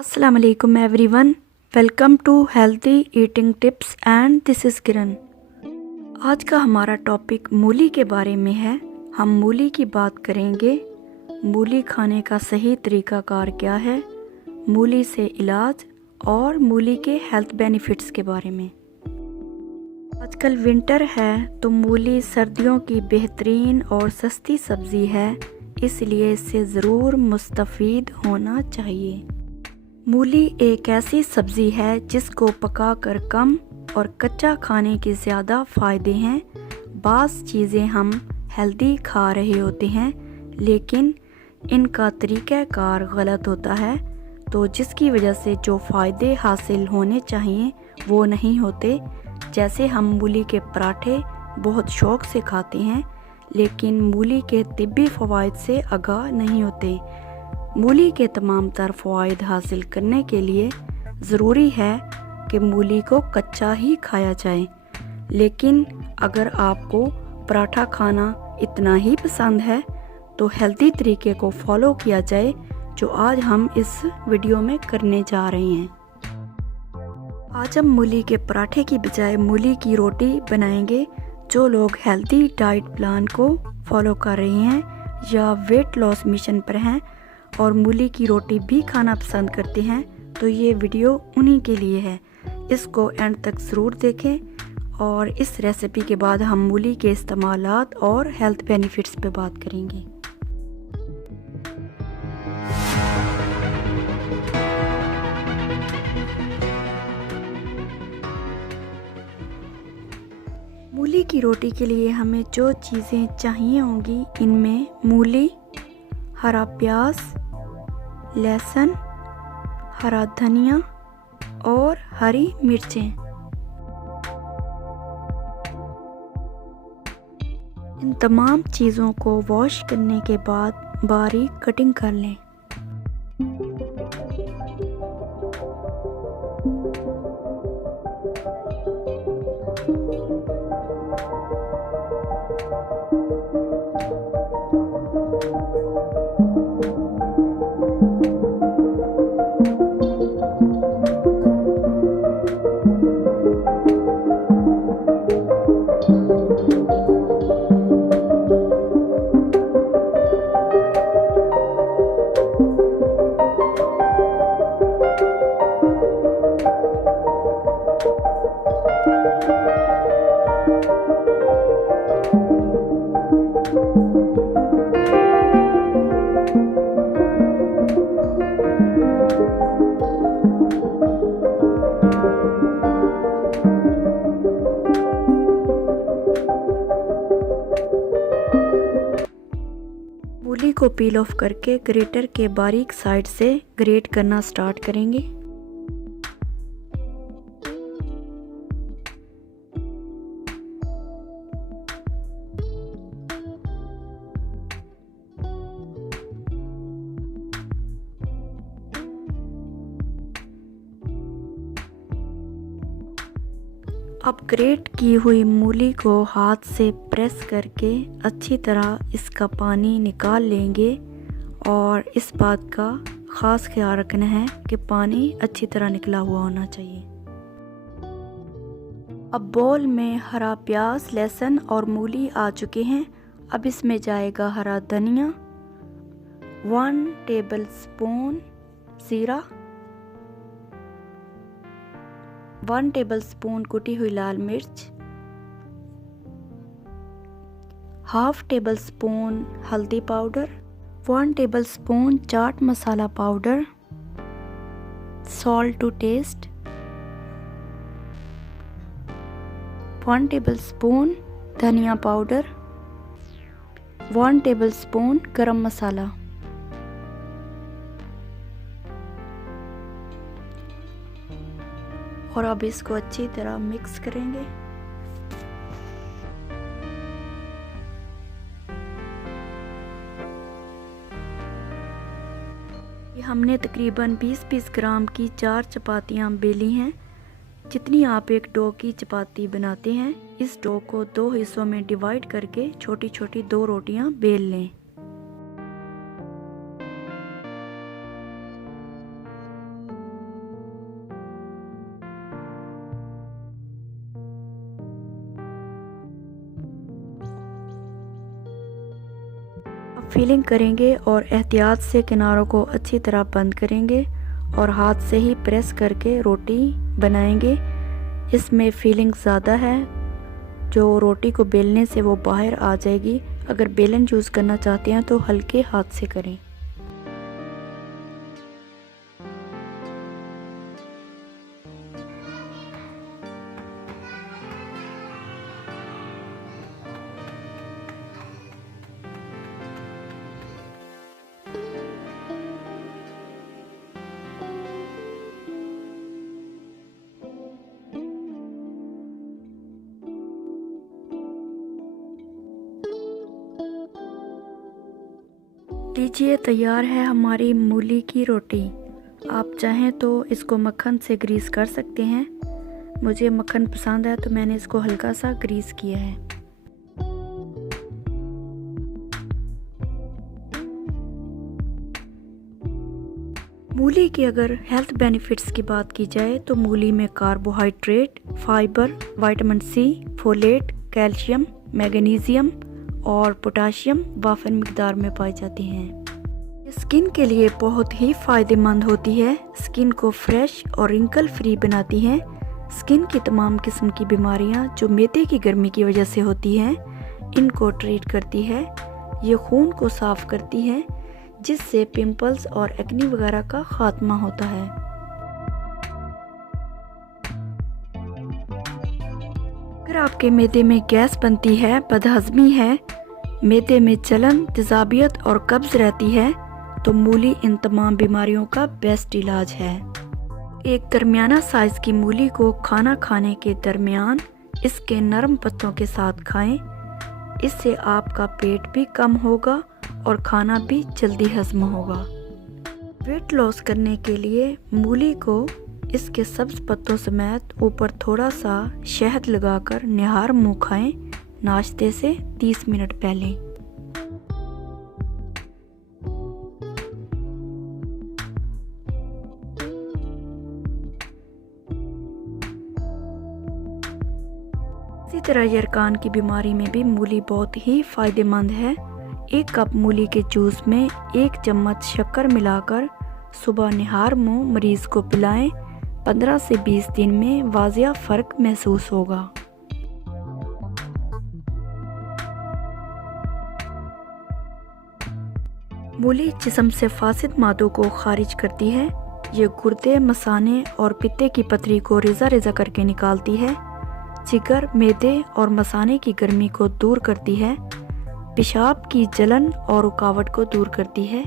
अस्सलाम वालेकुम everyone, welcome to healthy eating tips and this is Kiran. आज का हमारा टॉपिक मूली के बारे में है। हम मूली की बात करेंगे। मूली खाने का सही तरीकाकार क्या है, मूली से इलाज और मूली के हेल्थ बेनिफिट्स के बारे में। आजकल विंटर है तो मूली सर्दियों की बेहतरीन और सस्ती सब्ज़ी है, इसलिए इससे ज़रूर मुस्तफ़ीद होना चाहिए। मूली एक ऐसी सब्ज़ी है जिसको पकाकर कम और कच्चा खाने के ज़्यादा फ़ायदे हैं। बाज़ चीज़ें हम हेल्दी खा रहे होते हैं लेकिन इनका तरीक़ाकार गलत होता है, तो जिसकी वजह से जो फ़ायदे हासिल होने चाहिए वो नहीं होते। जैसे हम मूली के पराठे बहुत शौक़ से खाते हैं लेकिन मूली के तिब्बी फ़वाइद से आगाह नहीं होते। मूली के तमाम तर फ़वाइद हासिल करने के लिए ज़रूरी है कि मूली को कच्चा ही खाया जाए। लेकिन अगर आपको पराठा खाना इतना ही पसंद है तो हेल्दी तरीके को फॉलो किया जाए, जो आज हम इस वीडियो में करने जा रहे हैं। आज हम मूली के पराठे की बजाय मूली की रोटी बनाएंगे। जो लोग हेल्दी डाइट प्लान को फॉलो कर रहे हैं या वेट लॉस मिशन पर हैं और मूली की रोटी भी खाना पसंद करते हैं तो ये वीडियो उन्हीं के लिए है। इसको एंड तक ज़रूर देखें और इस रेसिपी के बाद हम मूली के इस्तेमालात और हेल्थ बेनिफिट्स पे बात करेंगे। मूली की रोटी के लिए हमें जो चीज़ें चाहिए होंगी, इनमें मूली, हरा प्याज, लहसुन, हरा धनिया और हरी मिर्चें। इन तमाम चीज़ों को वॉश करने के बाद बारीक कटिंग कर लें। मूली को पील ऑफ करके ग्रेटर के बारीक साइड से ग्रेट करना स्टार्ट करेंगे। अब ग्रेट की हुई मूली को हाथ से प्रेस करके अच्छी तरह इसका पानी निकाल लेंगे और इस बात का ख़ास ख्याल रखना है कि पानी अच्छी तरह निकला हुआ होना चाहिए। अब बोल में हरा प्याज, लहसुन और मूली आ चुके हैं। अब इसमें जाएगा हरा धनिया, 1 टेबलस्पून जीरा, 1 टेबलस्पून कुटी हुई लाल मिर्च, 1/2 टेबलस्पून हल्दी powder, 1 tablespoon chaat masala powder, salt to taste, 1 tablespoon धनिया पाउडर, 1 टेबलस्पून गरम मसाला। और अब इसको अच्छी तरह मिक्स करेंगे। ये हमने तकरीबन 20-20 ग्राम की 4 चपातियाँ बेली हैं। जितनी आप एक डो की चपाती बनाते हैं, इस डो को 2 हिस्सों में डिवाइड करके छोटी छोटी 2 रोटियां बेल लें। फीलिंग करेंगे और एहतियात से किनारों को अच्छी तरह बंद करेंगे और हाथ से ही प्रेस करके रोटी बनाएंगे। इसमें फीलिंग ज़्यादा है, जो रोटी को बेलने से वो बाहर आ जाएगी। अगर बेलन यूज़ करना चाहते हैं तो हल्के हाथ से करें। लीजिए, तैयार है हमारी मूली की रोटी। आप चाहें तो इसको मक्खन से ग्रीस कर सकते हैं। मुझे मक्खन पसंद है तो मैंने इसको हल्का सा ग्रीस किया है। मूली की अगर हेल्थ बेनिफिट्स की बात की जाए तो मूली में carbohydrate, fibre, vitamin C, folate, calcium, magnesium और पोटाशियम वाफिर मिकदार में पाई जाती हैं। स्किन के लिए बहुत ही फ़ायदेमंद होती है। स्किन को फ्रेश और रिंकल फ्री बनाती है। स्किन की तमाम किस्म की बीमारियां जो मैदे की गर्मी की वजह से होती हैं, इनको ट्रीट करती है। ये खून को साफ़ करती है, जिससे पिंपल्स और एक्ने वगैरह का खात्मा होता है। अगर आपके मैदे में गैस बनती है, बदहज़मी है, मैदे में जलन, तेज़ाबियत और कब्ज़ रहती है तो मूली इन तमाम बीमारियों का बेस्ट इलाज है। एक दरमियाना साइज़ की मूली को खाना खाने के दरमियान इसके नरम पत्तों के साथ खाएं। इससे आपका पेट भी कम होगा और खाना भी जल्दी हजम होगा। वेट लॉस करने के लिए मूली को इसके सब्ज पत्तों समेत ऊपर थोड़ा सा शहद लगाकर निहार मुंह खाएं, नाश्ते से 30 मिनट पहले। इसी तरह यरकान की बीमारी में भी मूली बहुत ही फायदेमंद है। 1 कप मूली के जूस में 1 चम्मच शक्कर मिलाकर सुबह निहार मुंह मरीज को पिलाएं। 15 से 20 दिन में वाजिया फ़र्क महसूस होगा। मूली जिस्म से फासिद मादों को खारिज करती है। ये गुर्दे, मसाने और पित्ते की पथरी को रेज़ा रेज़ा करके निकालती है। जिगर, मैदे और मसाने की गर्मी को दूर करती है। पेशाब की जलन और रुकावट को दूर करती है।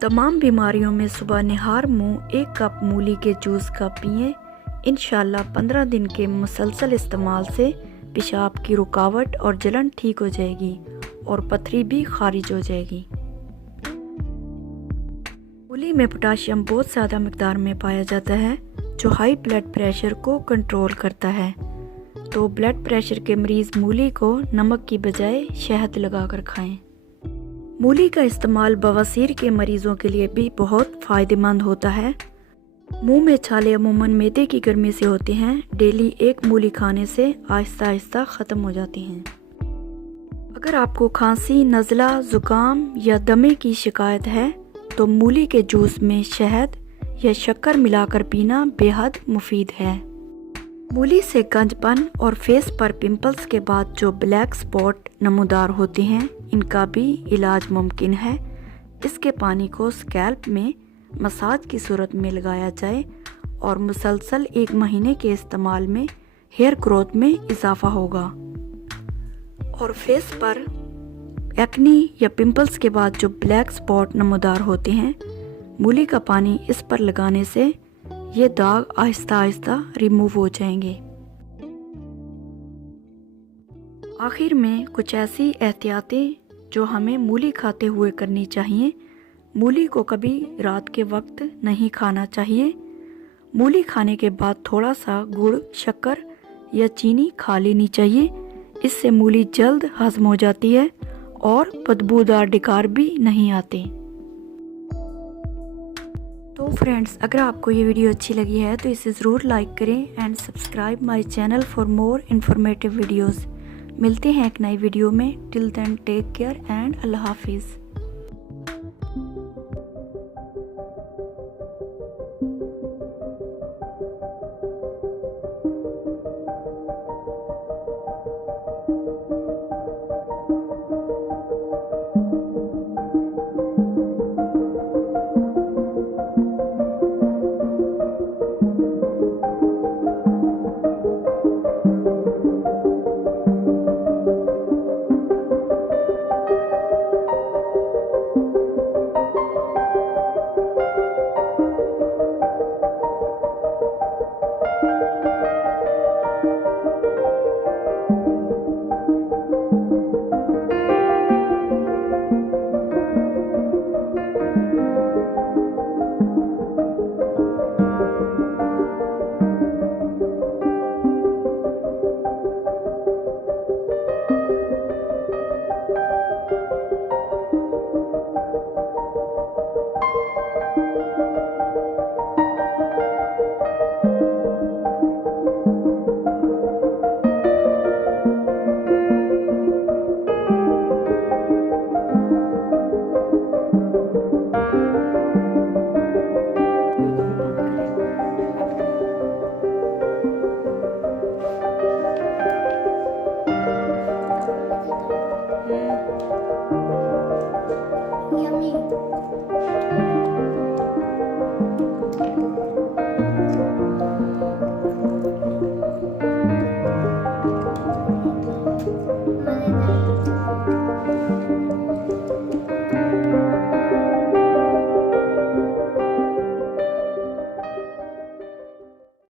तमाम बीमारियों में सुबह निहार मुंह 1 कप मूली के जूस का पिएं। इंशाल्लाह 15 दिन के मुसलसल इस्तेमाल से पेशाब की रुकावट और जलन ठीक हो जाएगी और पथरी भी खारिज हो जाएगी। मूली में पोटाशियम बहुत ज़्यादा मिकदार में पाया जाता है, जो हाई ब्लड प्रेशर को कंट्रोल करता है। तो ब्लड प्रेशर के मरीज मूली को नमक की बजाय शहद लगाकर खाएं। मूली का इस्तेमाल बवासीर के मरीजों के लिए भी बहुत फ़ायदेमंद होता है। मुंह में छाले अमूमन मैदे की गर्मी से होते हैं। डेली 1 मूली खाने से आहिस्ता आहिस्ता ख़त्म हो जाती हैं। अगर आपको खांसी, नज़ला, ज़ुकाम या दमे की शिकायत है तो मूली के जूस में शहद या शक्कर मिलाकर पीना बेहद मुफीद है। मूली से गंजपन और फेस पर पिंपल्स के बाद जो ब्लैक स्पॉट नमूदार होते हैं, इनका भी इलाज मुमकिन है। इसके पानी को स्कैल्प में मसाज की सूरत में लगाया जाए और मुसलसल 1 महीने के इस्तेमाल में हेयर ग्रोथ में इजाफा होगा। और फेस पर एक्नी या पिंपल्स के बाद जो ब्लैक स्पॉट नमूदार होते हैं, मूली का पानी इस पर लगाने से ये दाग आहिस्ता आहिस्ता रिमूव हो जाएंगे। आखिर में कुछ ऐसी एहतियातें जो हमें मूली खाते हुए करनी चाहिए। मूली को कभी रात के वक्त नहीं खाना चाहिए। मूली खाने के बाद थोड़ा सा गुड़, शक्कर या चीनी खा लेनी चाहिए। इससे मूली जल्द हजम हो जाती है और बदबूदार डकार भी नहीं आते। तो फ्रेंड्स, अगर आपको ये वीडियो अच्छी लगी है तो इसे ज़रूर लाइक करें and subscribe my channel for more informative videos. मिलते हैं एक नई वीडियो में। Till then take care and अल्लाह हाफिज़।